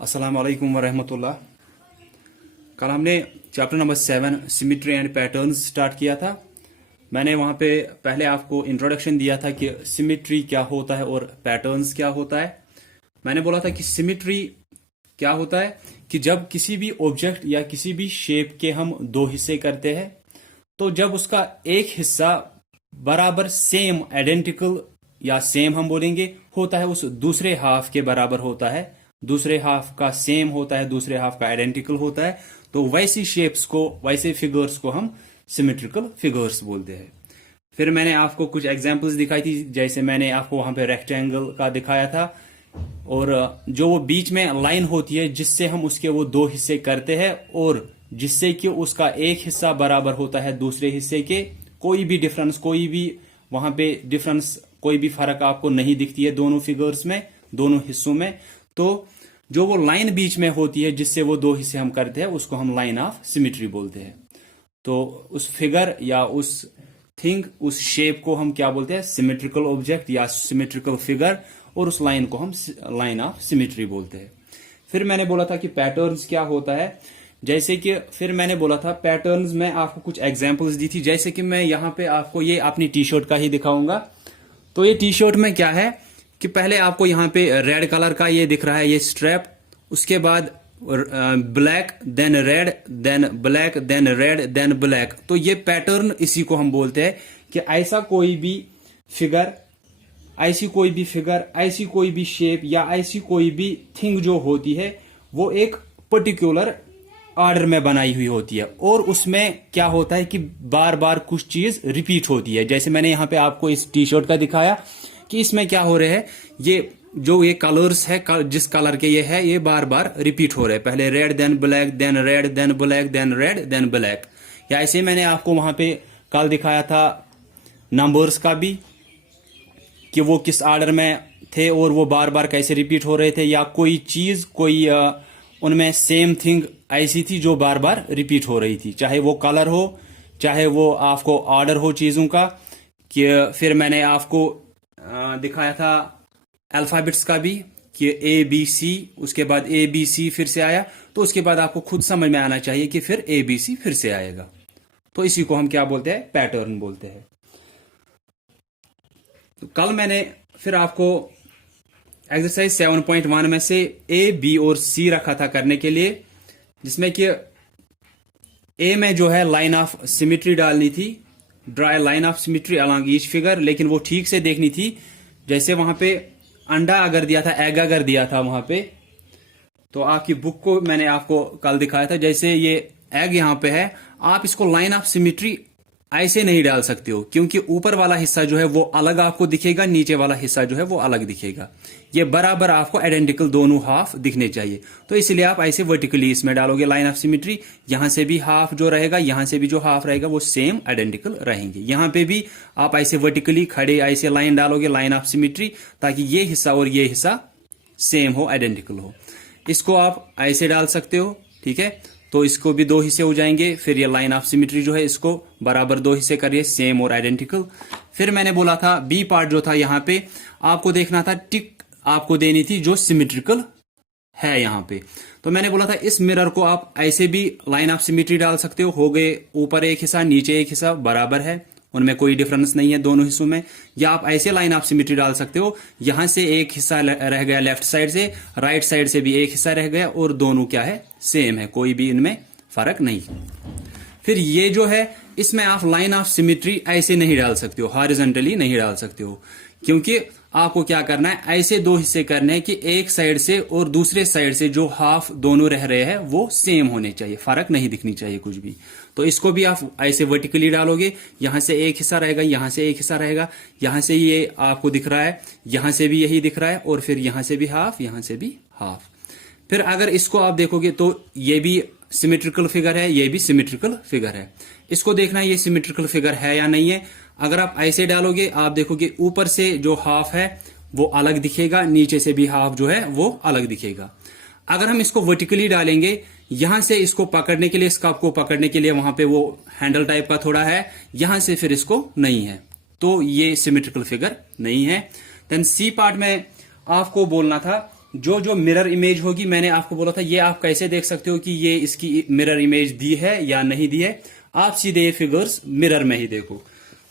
अस्सलाम वालेकुम वरहमतुल्लाह। कल हमने chapter number 7 symmetry and patterns start किया था। मैंने वहां पे पहले आपको इंट्रोडक्शन दिया था कि सिमेट्री क्या होता है और पैटर्न्स क्या होता है। मैंने बोला था कि सिमेट्री क्या होता है कि जब किसी भी ऑब्जेक्ट या किसी भी शेप के हम दो हिस्से करते हैं तो जब उसका एक हिस्सा बराबर सेम आइडेंटिकल या सेम हम बोलेंगे होता है उस दूसरे हाफ के बराबर होता है, दूसरे हाफ का सेम होता है, दूसरे हाफ का आइडेंटिकल होता है, तो वैसी शेप्स को, वैसे फिगर्स को हम सिमेट्रिकल फिगर्स बोलते हैं। फिर मैंने आपको कुछ एग्जांपल्स दिखाई थी, जैसे मैंने आपको वहां पे रेक्टेंगल का दिखाया था और जो वो बीच में लाइन होती है जिससे हम उसके वो दो हिस्से करते हैं और जिससे कि उसका एक हिस्सा बराबर होता है दूसरे हिस्से के। कोई भी डिफरेंस, कोई भी वहां पे डिफरेंस, कोई भी फर्क आपको नहीं दिखती है दोनों फिगर्स में, दोनों हिस्सों में। तो जो वो लाइन बीच में होती है जिससे वो दो हिस्से हम करते हैं उसको हम लाइन ऑफ सिमेट्री बोलते हैं। तो उस फिगर या उस थिंग, उस शेप को हम क्या बोलते हैं? सिमेट्रिकल ऑब्जेक्ट या सिमेट्रिकल फिगर, और उस लाइन को हम लाइन ऑफ सिमेट्री बोलते हैं। फिर मैंने बोला था कि पैटर्न्स क्या होता है, जैसे कि फिर मैंने बोला था पैटर्न्स में आपको कुछ एग्जांपल्स दी थी, जैसे कि मैं यहाँ पे आपको ये अपनी टी शर्ट का ही दिखाऊंगा। तो ये टी शर्ट में क्या है कि पहले आपको यहाँ पे रेड कलर का ये दिख रहा है, ये स्ट्रैप, उसके बाद black, then red, then black, then red, then black. तो ये पैटर्न, इसी को हम बोलते हैं कि ऐसा कोई भी फिगर, ऐसी कोई भी फिगर, ऐसी कोई भी शेप या ऐसी कोई भी थिंग जो होती है वो एक पर्टिकुलर ऑर्डर में बनाई हुई होती है और उसमें क्या होता है कि बार बार कुछ चीज रिपीट होती है। जैसे मैंने यहाँ पे आपको इस टी शर्ट का दिखाया कि इसमें क्या हो रहे हैं, ये जो ये कलर्स है, जिस कलर के ये है, ये बार बार रिपीट हो रहे हैं। पहले red, then black, then red, then black, then red, then black. या ऐसे मैंने आपको वहां पे कल दिखाया था नंबर्स का भी कि वो किस ऑर्डर में थे और वो बार बार कैसे रिपीट हो रहे थे, या कोई चीज, कोई उनमें सेम थिंग ऐसी थी जो बार बार रिपीट हो रही थी, चाहे वो कलर हो, चाहे वो आपको ऑर्डर हो चीजों का। कि फिर मैंने आपको दिखाया था अल्फाबेट्स का भी कि ए बी सी, उसके बाद ए बी सी फिर से आया, तो उसके बाद आपको खुद समझ में आना चाहिए कि फिर ए बी सी फिर से आएगा। तो इसी को हम क्या बोलते हैं? पैटर्न बोलते हैं। तो कल मैंने फिर आपको एक्सरसाइज 7.1 में से ए, बी और सी रखा था करने के लिए, जिसमें कि ए में जो है लाइन ऑफ सिमेट्री डालनी थी, draw line of symmetry along each figure, लेकिन वो ठीक से देखनी थी। जैसे वहां पे अंडा अगर दिया था, एग अगर दिया था वहां पे, तो आपकी बुक को मैंने आपको कल दिखाया था, जैसे ये एग यहां पे है, आप इसको लाइन ऑफ सिमेट्री ऐसे नहीं डाल सकते हो, क्योंकि ऊपर वाला हिस्सा जो है वो अलग आपको दिखेगा, नीचे वाला हिस्सा जो है वो अलग दिखेगा। ये बराबर आपको आइडेंटिकल दोनों हाफ दिखने चाहिए। तो इसलिए आप ऐसे वर्टिकली इसमें डालोगे लाइन ऑफ सिमेट्री, यहां से भी हाफ जो रहेगा, यहां से भी जो हाफ रहेगा वो सेम आइडेंटिकल रहेंगे। यहां पे भी आप ऐसे वर्टिकली खड़े ऐसे लाइन डालोगे, लाइन ऑफ सिमेट्री, ताकि ये हिस्सा और ये हिस्सा सेम हो, आइडेंटिकल हो। इसको आप ऐसे डाल सकते हो, ठीक है। तो इसको भी दो हिस्से हो जाएंगे। फिर ये लाइन ऑफ सिमेट्री जो है इसको बराबर दो हिस्से करिए, सेम और आइडेंटिकल। फिर मैंने बोला था बी पार्ट जो था, यहां पे आपको देखना था, टिक आपको देनी थी जो सिमेट्रिकल है यहां पे। तो मैंने बोला था इस मिरर को आप ऐसे भी लाइन ऑफ सिमेट्री डाल सकते हो गए ऊपर एक हिस्सा, नीचे एक हिस्सा बराबर है, उनमें कोई डिफरेंस नहीं है दोनों हिस्सों में। या आप ऐसे लाइन ऑफ सिमेट्री डाल सकते हो, यहां से एक हिस्सा रह गया लेफ्ट साइड से, राइट साइड से भी एक हिस्सा रह गया, और दोनों क्या है? सेम है, कोई भी इनमें फर्क नहीं। फिर ये जो है, इसमें आप लाइन ऑफ सिमेट्री ऐसे नहीं डाल सकते हो, हॉरिजॉन्टली नहीं डाल सकते हो, क्योंकि आपको क्या करना है, ऐसे दो हिस्से करने हैं कि एक साइड से और दूसरे साइड से जो हाफ दोनों रह रहे हैं वो सेम होने चाहिए, फर्क नहीं दिखनी चाहिए कुछ भी। तो इसको भी आप ऐसे वर्टिकली डालोगे, यहां से एक हिस्सा रहेगा, यहां से एक हिस्सा रहेगा, यहां से ये आपको दिख रहा है, यहां से भी यही दिख रहा है, और फिर यहां से भी हाफ, यहां से भी हाफ। फिर अगर इसको आप देखोगे तो ये भी सिमेट्रिकल फिगर है, ये भी सिमेट्रिकल फिगर है। इसको देखना है ये सिमेट्रिकल फिगर है या नहीं है। अगर आप ऐसे डालोगे, आप देखोगे ऊपर से जो हाफ है वो अलग दिखेगा, नीचे से भी हाफ जो है वो अलग दिखेगा। अगर हम इसको वर्टिकली डालेंगे, यहां से इसको पकड़ने के लिए, इस कप को पकड़ने के लिए वहां पे वो हैंडल टाइप का थोड़ा है, यहां से फिर इसको नहीं है, तो ये सिमेट्रिकल फिगर नहीं है। देन सी पार्ट में आपको बोलना था जो जो मिरर इमेज होगी, मैंने आपको बोला था ये आप कैसे देख सकते हो कि ये इसकी मिरर इमेज दी है या नहीं दी है। आप सीधे ये फिगर्स मिरर में ही देखो।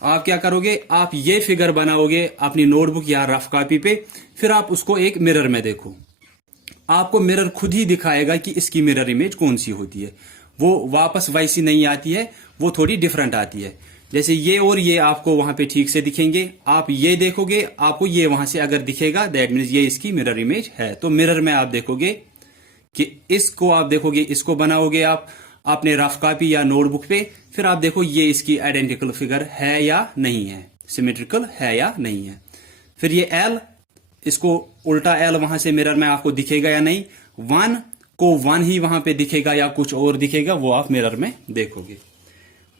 आप क्या करोगे, आप ये फिगर बनाओगे अपनी नोटबुक या रफ कॉपी पे, फिर आप उसको एक मिरर में देखो। आपको मिरर खुद ही दिखाएगा कि इसकी मिरर इमेज कौन सी होती है। वो वापस वैसी नहीं आती है, वो थोड़ी डिफरेंट आती है। जैसे ये और ये आपको वहां पे ठीक से दिखेंगे, आप ये देखोगे आपको ये वहां से अगर दिखेगा, दैट मीन्स ये इसकी मिरर इमेज है। तो मिरर में आप देखोगे कि इसको आप देखोगे, इसको बनाओगे आप अपने रफ कॉपी या नोटबुक पे, फिर आप देखो ये इसकी आइडेंटिकल फिगर है या नहीं है, सिमेट्रिकल है या नहीं है। फिर ये एल, इसको उल्टा एल वहां से मिरर में आपको दिखेगा या नहीं। वन को वन ही वहां पे दिखेगा या कुछ और दिखेगा, वो आप मिरर में देखोगे।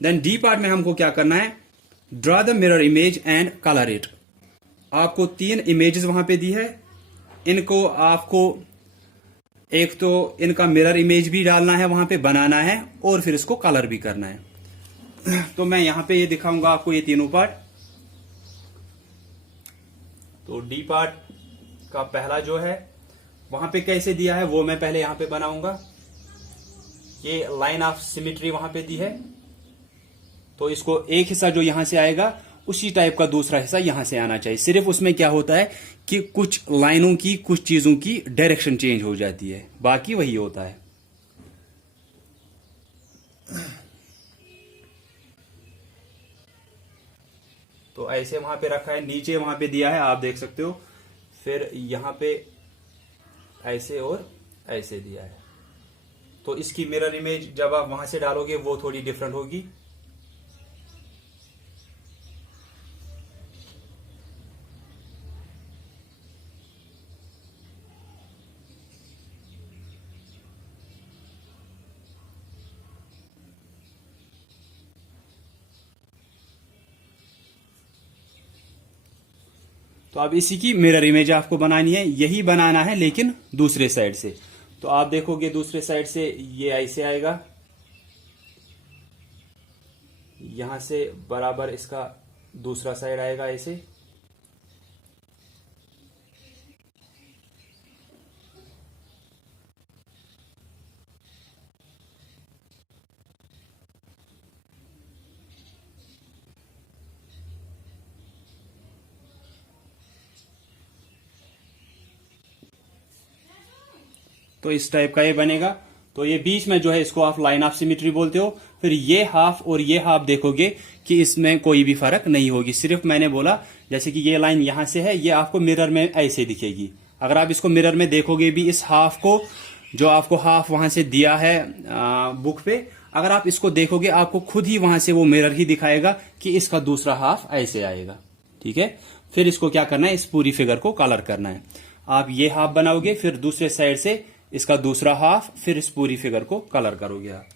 देन डी पार्ट में हमको क्या करना है, draw the mirror image and colour it. आपको 3 इमेजेस वहां पे दी है, इनको आपको एक तो इनका मिरर इमेज भी डालना है वहां पे, बनाना है, और फिर इसको कलर भी करना है। तो मैं यहां पे ये दिखाऊंगा आपको ये तीनों पार्ट। तो डी पार्ट का पहला जो है वहां पे कैसे दिया है वो मैं पहले यहां पे बनाऊंगा। ये लाइन ऑफ सिमेट्री वहां पे दी है, तो इसको एक हिस्सा जो यहां से आएगा उसी टाइप का दूसरा हिस्सा यहां से आना चाहिए। सिर्फ उसमें क्या होता है कि कुछ लाइनों की, कुछ चीजों की डायरेक्शन चेंज हो जाती है, बाकी वही होता है। तो ऐसे वहां पे रखा है, नीचे वहां पे दिया है, आप देख सकते हो। फिर यहां पे ऐसे और ऐसे दिया है। तो इसकी मिरर इमेज जब आप वहां से डालोगे वो थोड़ी डिफरेंट होगी। तो अब इसी की मिरर इमेज आपको बनानी है, यही बनाना है लेकिन दूसरे साइड से। तो आप देखोगे दूसरे साइड से ये ऐसे आएगा, यहां से बराबर इसका दूसरा साइड आएगा ऐसे। तो इस टाइप का ये बनेगा। तो ये बीच में जो है इसको आप लाइन ऑफ सिमेट्री बोलते हो। फिर ये हाफ और ये हाफ देखोगे कि इसमें कोई भी फर्क नहीं होगी। सिर्फ मैंने बोला जैसे कि ये लाइन यहां से है, ये आपको मिरर में ऐसे दिखेगी। अगर आप इसको मिरर में देखोगे भी, इस हाफ को जो आपको हाफ वहां से दिया है बुक पे, अगर आप इसको देखोगे आपको खुद ही वहां से वो मिरर ही दिखाएगा कि इसका दूसरा हाफ ऐसे आएगा। ठीक है, फिर इसको क्या करना है, इस पूरी फिगर को कलर करना है। आप ये हाफ बनाओगे, फिर दूसरे साइड से इसका दूसरा हाफ, फिर इस पूरी फिगर को कलर करोगे आप।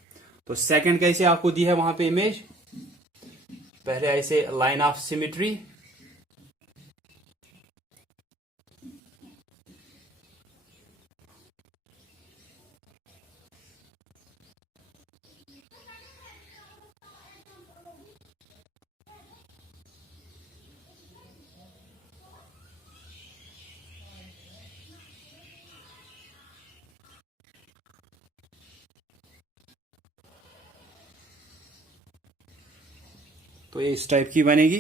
तो सेकंड कैसे आपको दी है वहां पे इमेज, पहले ऐसे लाइन ऑफ सिमेट्री, तो ये इस टाइप की बनेगी।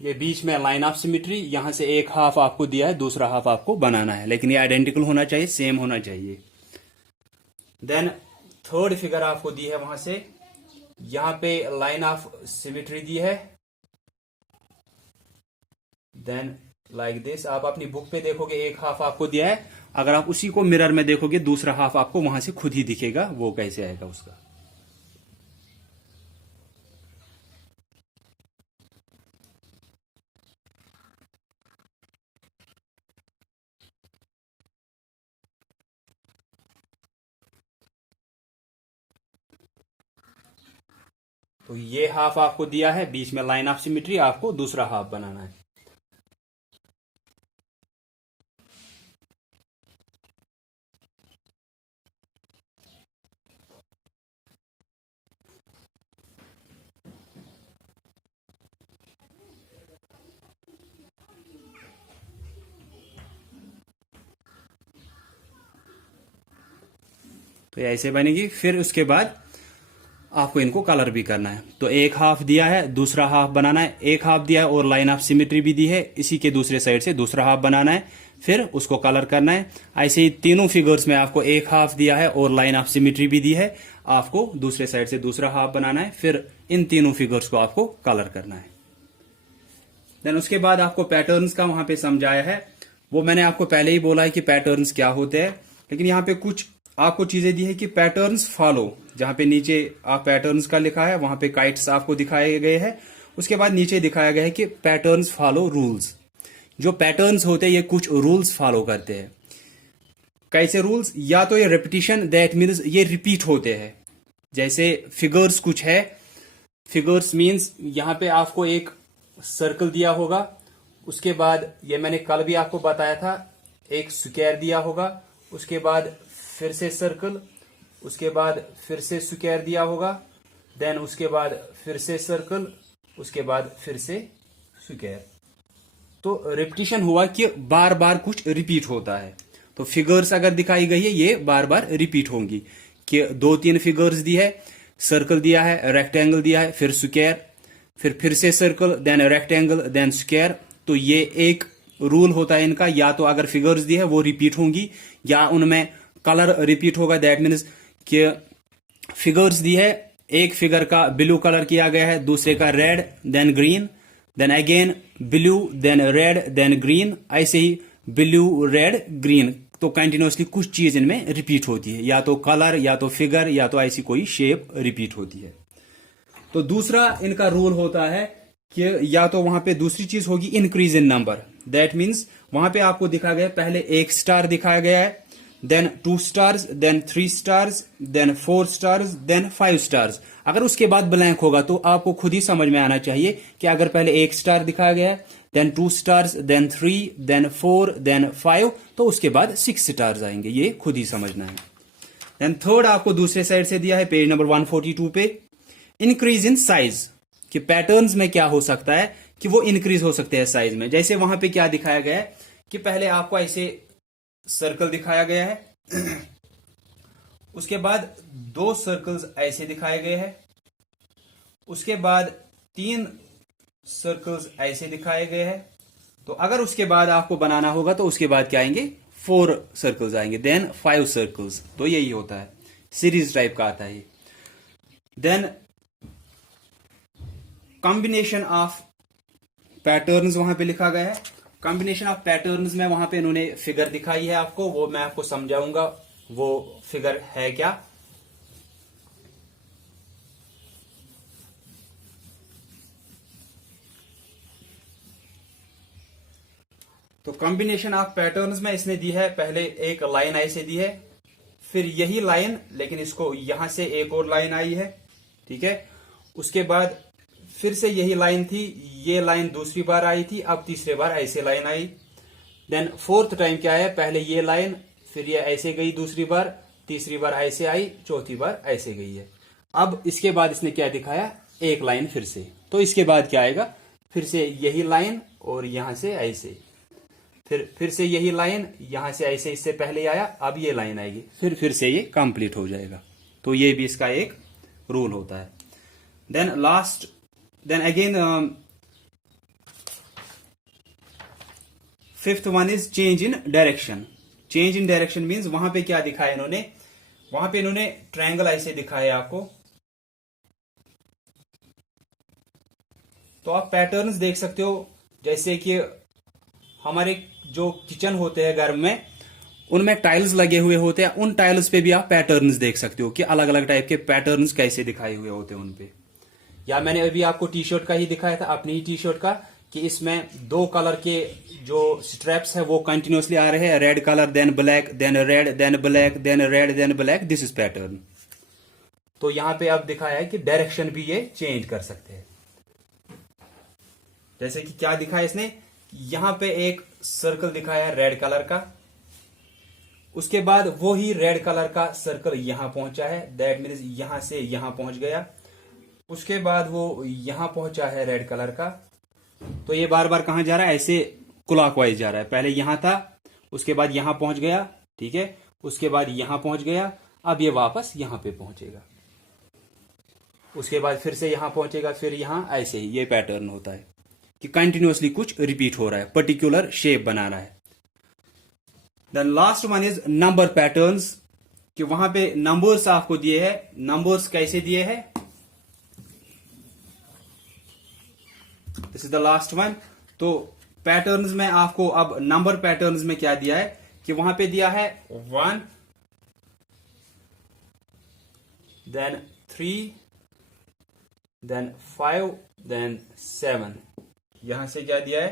ये बीच में लाइन ऑफ सिमेट्री, यहां से एक हाफ आपको दिया है, दूसरा हाफ आपको बनाना है, लेकिन ये आइडेंटिकल होना चाहिए, सेम होना चाहिए। देन थर्ड फिगर आपको दी है वहां से, यहां पे लाइन ऑफ सिमेट्री दी है। देन लाइक दिस, आप अपनी बुक पे देखोगे एक हाफ आपको दिया है, अगर आप उसी को मिरर में देखोगे दूसरा हाफ आपको वहां से खुद ही दिखेगा, वो कैसे आएगा उसका। तो ये हाफ आपको दिया है, बीच में लाइन ऑफ सिमेट्री, आपको दूसरा हाफ बनाना है। तो ये ऐसे बनेगी। फिर उसके बाद आपको इनको कलर भी करना है। तो एक हाफ दिया है, दूसरा हाफ बनाना है, एक हाफ दिया है और लाइन ऑफ सिमेट्री भी दी है, इसी के दूसरे साइड से दूसरा हाफ बनाना है, फिर उसको कलर करना है। ऐसे ही तीनों फिगर्स में आपको एक हाफ दिया है और लाइन ऑफ सिमेट्री भी दी है, आपको दूसरे साइड से दूसरा हाफ बनाना है, फिर इन तीनों फिगर्स को आपको कलर करना है। देन उसके बाद आपको पैटर्न्स का वहां पे समझाया है, वो मैंने आपको पहले ही बोला है कि पैटर्न्स क्या होते हैं, लेकिन यहाँ पे कुछ आपको चीजें दी है कि पैटर्न्स फॉलो। जहां पे नीचे आप पैटर्न्स का लिखा है वहां पे काइट्स आपको दिखाए गए हैं। उसके बाद नीचे दिखाया गया है कि पैटर्न्स फॉलो रूल्स। जो पैटर्न्स होते हैं ये कुछ रूल्स फॉलो करते हैं। कैसे रूल्स? या तो ये रिपीटिशन, दैट मीन्स ये रिपीट होते हैं। जैसे फिगर्स कुछ है, फिगर्स मीन्स यहां पे आपको एक सर्कल दिया होगा, उसके बाद ये मैंने कल भी आपको बताया था, एक स्क्वायर दिया होगा, उसके बाद फिर से सर्कल, उसके बाद फिर से स्क्वायर दिया होगा, देन उसके बाद फिर से सर्कल, उसके बाद फिर से स्क्वायर। तो रिपीटिशन हुआ कि बार बार कुछ रिपीट होता है। तो फिगर्स अगर दिखाई गई है ये बार बार रिपीट होंगी कि 2-3 फिगर्स दी है, सर्कल दिया है, रेक्टेंगल दिया है, फिर स्क्वायर, फिर से circle, then rectangle, then square. तो ये एक रूल होता है इनका, या तो अगर फिगर्स दी है वो रिपीट होंगी या उनमें कलर रिपीट होगा। दैट मीन्स कि फिगर्स दी है, एक फिगर का ब्लू कलर किया गया है, दूसरे का red, then green, then again blue, then red, then green, ऐसे ही ब्लू, रेड, ग्रीन। तो कंटिन्यूअसली कुछ चीज इनमें रिपीट होती है, या तो कलर, या तो फिगर, या तो ऐसी कोई शेप रिपीट होती है। तो दूसरा इनका रूल होता है कि या तो वहां पे दूसरी चीज होगी increase in number. That means वहां पे आपको दिखाया गया, पहले एक स्टार दिखाया गया है, then 2 stars, then 3 stars, then 4 stars, then 5 stars. अगर उसके बाद ब्लैंक होगा तो आपको खुद ही समझ में आना चाहिए कि अगर पहले एक स्टार दिखाया गया है, then 2 stars, then 3, then 4, then 5, तो उसके बाद 6 स्टार्स आएंगे। ये खुद ही समझना है। देन थर्ड आपको दूसरे साइड से दिया है पेज नंबर 142 पे, इंक्रीज इन साइज, कि पैटर्न्स में क्या हो सकता है कि वो इंक्रीज हो सकते हैं साइज में। जैसे वहां पे क्या दिखाया गया है कि पहले आपको ऐसे सर्कल दिखाया गया है, उसके बाद 2 सर्कल्स ऐसे दिखाए गए हैं, उसके बाद 3 सर्कल्स ऐसे दिखाए गए हैं। तो अगर उसके बाद आपको बनाना होगा तो उसके बाद क्या आएंगे, 4 सर्कल्स आएंगे, देन 5 सर्कल्स। तो यही होता है, सीरीज टाइप का आता है। देन कॉम्बिनेशन ऑफ पैटर्न्स वहां पे लिखा गया है। कॉम्बिनेशन ऑफ पैटर्न्स में वहां पे इन्होंने फिगर दिखाई है आपको, वो मैं आपको समझाऊंगा वो फिगर है क्या। तो कॉम्बिनेशन ऑफ पैटर्न्स में इसने दी है, पहले एक लाइन ऐसे दी है, फिर यही लाइन, लेकिन इसको यहां से एक और लाइन आई है, ठीक है। उसके बाद फिर से यही लाइन थी, ये लाइन दूसरी बार आई थी, अब तीसरे बार ऐसे लाइन आई। देन फोर्थ टाइम क्या है, पहले ये लाइन, फिर ये ऐसे गई दूसरी बार, तीसरी बार ऐसे आई, चौथी बार ऐसे गई है। अब इसके बाद इसने क्या दिखाया, एक लाइन फिर से। तो इसके बाद क्या आएगा, फिर से यही लाइन और यहां से ऐसे, फिर से यही लाइन, यहां से ऐसे, इससे पहले आया, अब ये लाइन आएगी, फिर से ये कंप्लीट हो जाएगा। तो ये भी इसका एक रूल होता है। Then again fifth one is change in direction. Change in direction means वहां पे क्या दिखाया इन्होंने, वहां पे इन्होंने ट्रायंगल ऐसे दिखाया आपको। तो आप पैटर्न्स देख सकते हो, जैसे कि हमारे जो किचन होते हैं घर में, उनमें टाइल्स लगे हुए होते हैं, उन टाइल्स पे भी आप पैटर्न्स देख सकते हो कि अलग अलग टाइप के पैटर्न्स कैसे दिखाए हुए होते हैं उनपे। या मैंने अभी आपको टी शर्ट का ही दिखाया था, अपनी ही टी शर्ट का, कि इसमें 2 कलर के जो स्ट्रैप्स है वो कंटिन्यूअसली आ रहे हैं, red colour, then black, then red, then black, then red, then black, this is pattern. तो यहां पे अब दिखाया है कि डायरेक्शन भी ये चेंज कर सकते हैं। जैसे कि क्या दिखाया इसने, यहां पे एक सर्कल दिखाया है रेड कलर का, उसके बाद वो ही रेड कलर का सर्कल यहां पहुंचा है, दैट मीन्स यहां से यहां पहुंच गया, उसके बाद वो यहां पहुंचा है रेड कलर का। तो ये बार बार कहां जा रहा है, ऐसे क्लॉकवाइज जा रहा है। पहले यहां था, उसके बाद यहां पहुंच गया, ठीक है, उसके बाद यहां पहुंच गया, अब ये वापस यहां पे पहुंचेगा, उसके बाद फिर से यहां पहुंचेगा, फिर यहां, ऐसे ही ये पैटर्न होता है कि कंटिन्यूअसली कुछ रिपीट हो रहा है, पर्टिकुलर शेप बना रहा है। Then last one is number patterns, कि वहां पे नंबर्स आपको दिए हैं। नंबर्स कैसे दिए हैं, this is the last one. तो पैटर्न्स में आपको अब नंबर पैटर्न्स में क्या दिया है कि वहां पे दिया है 1, देन 3, देन 5, देन 7। यहां से क्या दिया है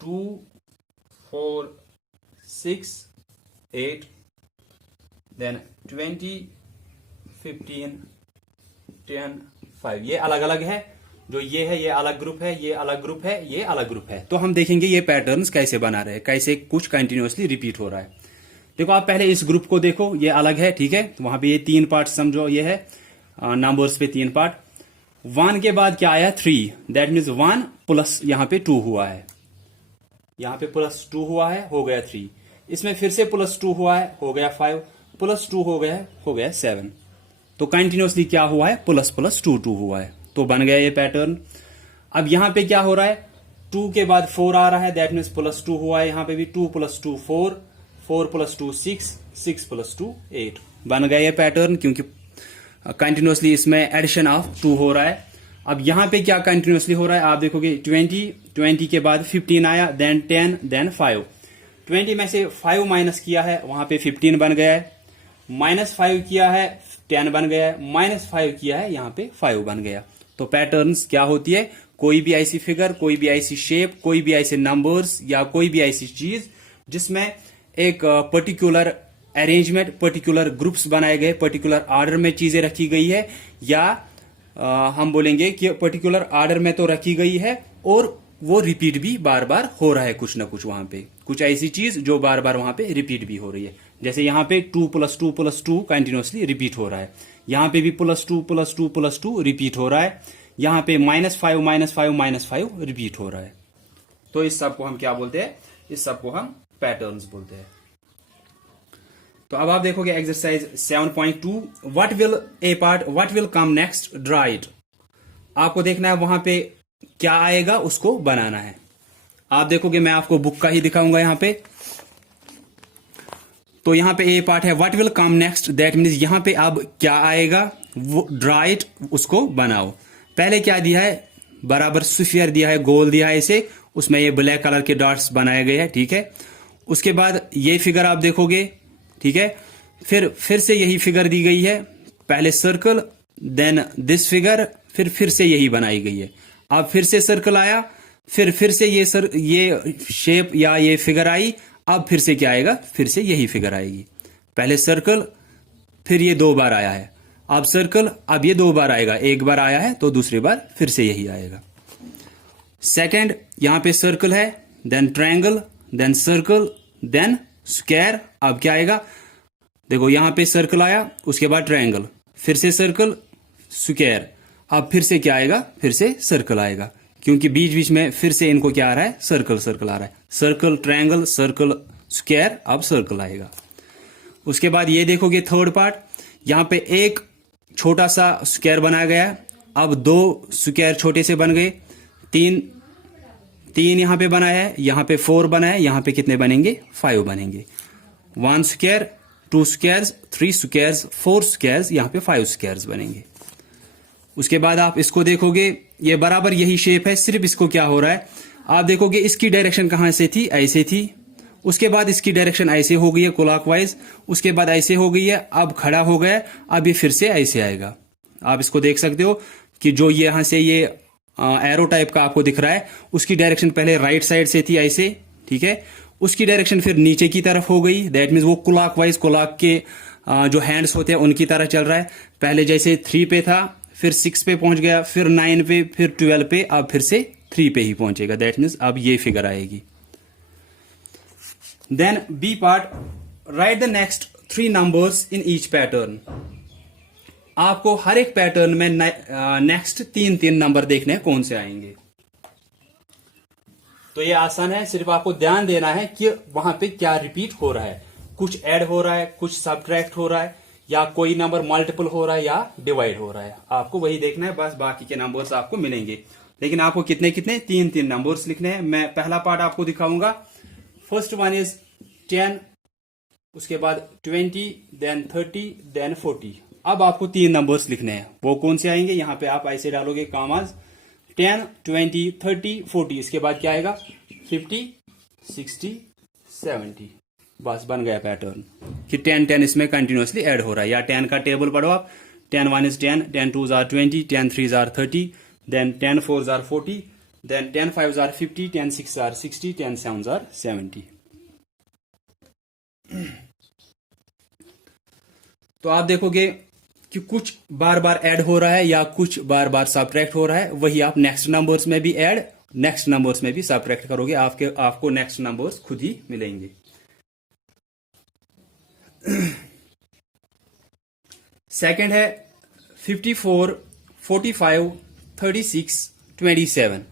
2, 4, 6, 8, देन 20, 15, 10, 5। ये अलग अलग है, जो ये है ये अलग ग्रुप है, ये अलग ग्रुप है, ये अलग ग्रुप है। तो हम देखेंगे ये पैटर्न्स कैसे बना रहे हैं, कैसे कुछ कंटिन्यूअसली रिपीट हो रहा है। देखो आप पहले इस ग्रुप को देखो, ये अलग है, ठीक है। वहां पे ये 3 पार्ट समझो, ये है नंबर्स पे 3 पार्ट। 1 के बाद क्या आया 3, दैट मीन्स 1 प्लस यहां पे 2 हुआ है, यहां पे प्लस 2 हुआ है, हो गया 3। इसमें फिर से प्लस 2 हुआ है, हो गया 5, प्लस 2 हो गया 7। तो कंटिन्यूअसली क्या हुआ है, प्लस प्लस 2 2 हुआ है, तो बन गया ये पैटर्न। अब यहां पे क्या हो रहा है, 2 के बाद 4 आ रहा है, दैट मीन्स प्लस 2 हुआ है, यहां पे भी 2 + 2 4, 4 + 2 6, 6 + 2 8। बन गया ये पैटर्न, क्योंकि कंटिन्यूअसली इसमें एडिशन ऑफ 2 हो रहा है। अब यहां पे क्या कंटिन्यूअसली हो रहा है, आप देखोगे 20 के बाद 15 आया, देन 10, देन 5। 20 में से 5 माइनस किया है, वहां पे 15 बन गया है, -5 किया है 10 बन गया है, -5 किया है, यहां पे 5 बन गया। तो पैटर्न्स क्या होती है, कोई भी ऐसी फिगर, कोई भी ऐसी शेप, कोई भी ऐसे नंबर्स या कोई भी ऐसी चीज जिसमें एक पर्टिकुलर अरेंजमेंट, पर्टिकुलर ग्रुप्स बनाए गए, पर्टिकुलर ऑर्डर में चीजें रखी गई है, या हम बोलेंगे कि पर्टिकुलर ऑर्डर में तो रखी गई है और वो रिपीट भी बार बार हो रहा है, कुछ ना कुछ वहां पे, कुछ ऐसी चीज जो बार बार वहां पे रिपीट भी हो रही है। जैसे यहां पे 2 + 2 + 2 कंटिन्यूअसली रिपीट हो रहा है, यहां पे भी +2 + 2 + 2 रिपीट हो रहा है, यहां पे -5 -5 -5 रिपीट हो रहा है। तो इस सब को हम क्या बोलते हैं, इस सब को हम पैटर्न्स बोलते हैं। तो अब आप देखोगे exercise 7.2, what will come next, draw it. आपको देखना है वहां पे क्या आएगा, उसको बनाना है। आप देखोगे, मैं आपको बुक का ही दिखाऊंगा यहां पे। तो यहां पे ए पार्ट है what will come next, that means यहां पे अब क्या आएगा, वो ड्रा इट, उसको बनाओ। पहले क्या दिया है, बराबर स्फीयर दिया है, गोल दिया है इसे, उसमें ये ब्लैक कलर के डॉट्स बनाए गए हैं, ठीक है। उसके बाद ये फिगर आप देखोगे, ठीक है। फिर से यही फिगर दी गई है, पहले सर्कल, देन दिस फिगर, फिर से यही बनाई गई है। अब फिर से सर्कल आया, फिर से ये शेप या ये फिगर आई। अब फिर से क्या आएगा, फिर से यही फिगर आएगी। पहले सर्कल, फिर ये 2 बार आया है, अब सर्कल, अब ये 2 बार आएगा, एक बार आया है तो दूसरी बार फिर से यही आएगा। सेकंड, यहां पे सर्कल है, then triangle, then circle, then square. अब क्या आएगा, देखो यहां पे सर्कल आया, उसके बाद ट्रायंगल, फिर से सर्कल, स्क्वायर। अब फिर से क्या आएगा, फिर से सर्कल आएगा, क्योंकि बीच बीच में फिर से इनको क्या आ रहा है, सर्कल सर्कल आ रहा है, सर्कल ट्रायंगल सर्कल स्क्वायर, अब सर्कल आएगा। उसके बाद ये देखोगे थर्ड पार्ट, यहां पे एक छोटा सा स्क्वायर बनाया गया, अब 2 स्क्वायर छोटे से बन गए, 3 यहां पे बना है, यहां पे 4 बना है, यहां पे कितने बनेंगे, 5 बनेंगे। 1 स्क्वायर, 2 स्क्वायर्स, 3 स्क्वायर्स, 4 स्क्वायर्स, यहां पे 5 स्क्वायर्स बनेंगे। उसके बाद आप इसको देखोगे, ये बराबर यही शेप है, सिर्फ इसको क्या हो रहा है, आप देखोगे इसकी डायरेक्शन कहां से थी, ऐसे थी, उसके बाद इसकी डायरेक्शन ऐसे हो गई है क्लॉकवाइज, उसके बाद ऐसे हो गई है, अब खड़ा हो गया, अब ये फिर से ऐसे आएगा। आप इसको देख सकते हो कि जो ये यहां से ये एरो टाइप का आपको दिख रहा है, उसकी डायरेक्शन पहले राइट साइड से थी ऐसे, ठीक है, उसकी डायरेक्शन फिर नीचे की तरफ हो गई, दैट मीन्स वो क्लॉकवाइज, क्लॉक के जो हैंड्स होते हैं उनकी तरह चल रहा है। पहले जैसे 3 पे था, फिर 6 पे पहुंच गया, फिर 9 पे, फिर 12 पे, अब फिर से 3 पे ही पहुंचेगा, दैट मीन्स अब ये फिगर आएगी। Then B part, write the next 3 numbers in each pattern. आपको हर एक पैटर्न में नेक्स्ट 3 नंबर देखने हैं, कौन से आएंगे। तो ये आसान है, सिर्फ आपको ध्यान देना है कि वहां पे क्या रिपीट हो रहा है, कुछ ऐड हो रहा है, कुछ सब्ट्रैक्ट हो रहा है, या कोई नंबर मल्टीपल हो रहा है या डिवाइड हो रहा है, आपको वही देखना है, बस बाकी के नंबर्स आपको मिलेंगे। लेकिन आपको कितने कितने 3 नंबर्स लिखने हैं। मैं पहला पार्ट आपको दिखाऊंगा। फर्स्ट वन इज 10, उसके बाद 20, देन 30, देन 40। अब आपको 3 नंबर्स लिखने हैं। वो कौन से आएंगे, यहां पे आप ऐसे डालोगे कामाज 10, 20, 30, 40। इसके बाद क्या आएगा 50, 60, 70। बस बन गया पैटर्न कि 10 10 इसमें कंटिन्यूअसली ऐड हो रहा है। या 10 का टेबल पढ़ो आप। 10 1 is 10, 10 2 are 20, 10 3 are 30, then 10 4 are 40, then 10 5 are 50, 10 6 are 60, 10 7 are 70। तो आप देखोगे कि कुछ बार बार ऐड हो रहा है या कुछ बार बार सबट्रैक्ट हो रहा है। वही आप नेक्स्ट नंबर्स में भी ऐड, नेक्स्ट नंबर्स में भी सबट्रैक्ट करोगे, आपको नेक्स्ट नंबर्स खुद ही मिलेंगे। सेकंड है 54, 45, 36, 27।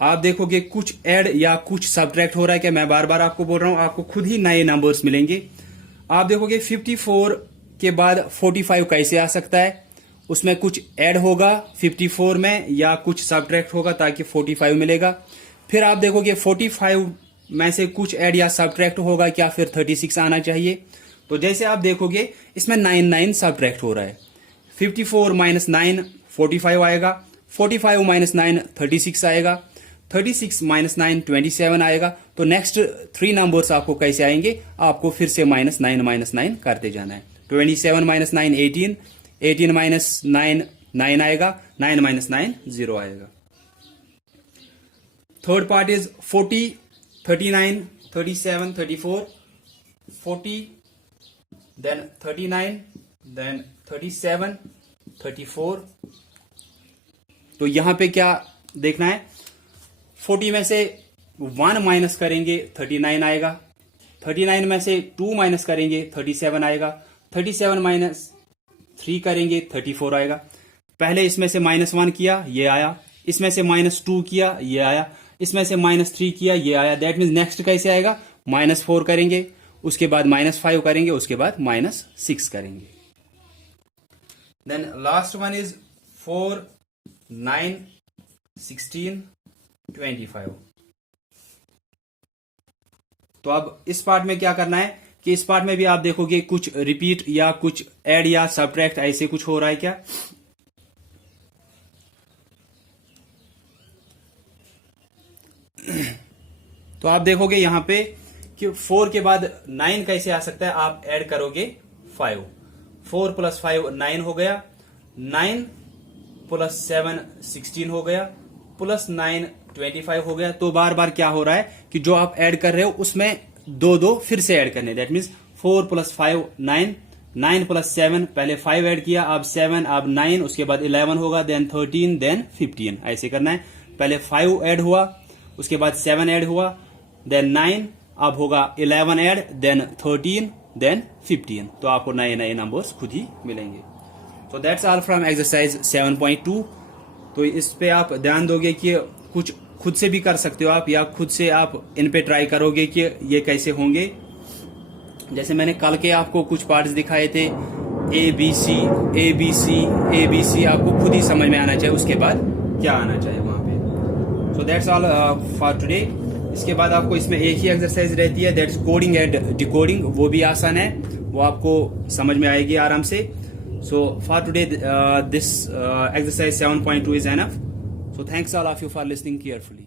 आप देखोगे कुछ ऐड या कुछ सबट्रैक्ट हो रहा है। क्या मैं बार बार आपको बोल रहा हूं, आपको खुद ही नए नंबर्स मिलेंगे। आप देखोगे 54 के बाद 45 कैसे आ सकता है, उसमें कुछ ऐड होगा 54 में या कुछ सबट्रैक्ट होगा ताकि 45 मिलेगा। फिर आप देखोगे 45 में से कुछ ऐड या सबट्रैक्ट होगा क्या, फिर 36 आना चाहिए। तो जैसे आप देखोगे इसमें 9 9 सबट्रैक्ट हो रहा है। 54 माइनस 9 45 आएगा, 45 माइनस 9 36 आएगा, 36 माइनस 9 27 आएगा। तो नेक्स्ट 3 नंबर्स आपको कैसे आएंगे, आपको फिर से माइनस 9 करते जाना है। 27 माइनस 9 18, 18 माइनस 9 9 आएगा, 9 माइनस 9 0 आएगा। Third part is 40, 39, 37, 34, 40, then 39, then 37, 34। तो यहां पे क्या देखना है, 40 में से 1 माइनस करेंगे 39 आएगा, 39 में से 2 माइनस करेंगे 37 आएगा, 37 माइनस 3 करेंगे 34 आएगा। पहले इसमें से -1 किया ये आया, इसमें से -2 किया ये आया, इसमें से -3 किया ये आया। दैट मीन्स नेक्स्ट कैसे आएगा, -4 करेंगे, उसके बाद -5 करेंगे, उसके बाद -6 करेंगे। Then last one is 4, 9, 16, 25। तो अब इस पार्ट में क्या करना है कि इस पार्ट में भी आप देखोगे कुछ रिपीट या कुछ ऐड या सबट्रैक्ट ऐसे कुछ हो रहा है क्या। तो आप देखोगे यहां पे कि 4 के बाद 9 कैसे आ सकता है, आप ऐड करोगे 5, 4 + 5 9 हो गया, 9 + 7 16 हो गया, +9 25 हो गया। तो बार बार क्या हो रहा है कि जो आप ऐड कर रहे हो उसमें 2 फिर से ऐड करने। दैट मीन्स 4 + 5 9, 9 + 7 पहले 5 ऐड किया, अब 7, अब 9, उसके बाद 11 होगा, देन 13, देन 15 ऐसे करना है। पहले 5 ऐड हुआ, उसके बाद 7 ऐड हुआ, देन 9, अब होगा 11 ऐड, देन 13, देन 15। तो आपको नए नए नंबर्स खुद ही मिलेंगे। So that's all from exercise 7.2। तो इस पे आप ध्यान दोगे कि कुछ खुद से भी कर सकते हो आप, या खुद से आप इन पे ट्राई करोगे कि ये कैसे होंगे। जैसे मैंने कल के आपको कुछ पार्ट्स दिखाए थे, ABC, ABC, ABC, आपको खुद ही समझ में आना चाहिए, उसके बाद क्या आना चाहिए वहां पे। So that's all for today. इसके बाद आपको इसमें एक ही एक्सरसाइज रहती है, दैट्स कोडिंग एंड डिकोडिंग। वो भी आसान है, वो आपको समझ में आएगी आराम से। So for today this exercise 7.2 is enough. So thanks all of you for listening carefully.